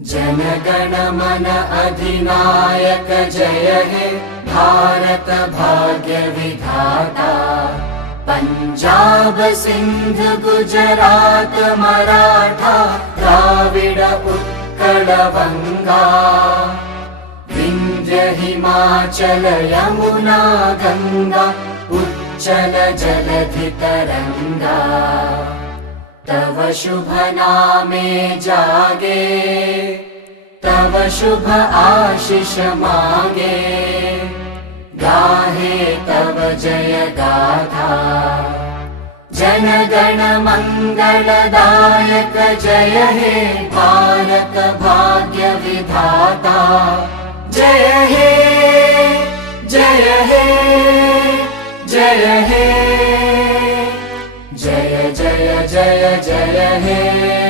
जनगण मन अधिनायक जय हे भारत भाग्य विधाता। पंजाब सिंध गुजरात मराठा द्राविड उत्कल बंगा। विंध्य हिमाचल यमुना गंगा उच्चल जलधि तरंगा। तव शुभ नामे जागे तव शुभ आशीष मागे। गाहे तव जय गाथा जनगण मंगलदायक जय हे भारत भाग्य विधाता। जय हे जय हे जय हे जय जय जय जय हे।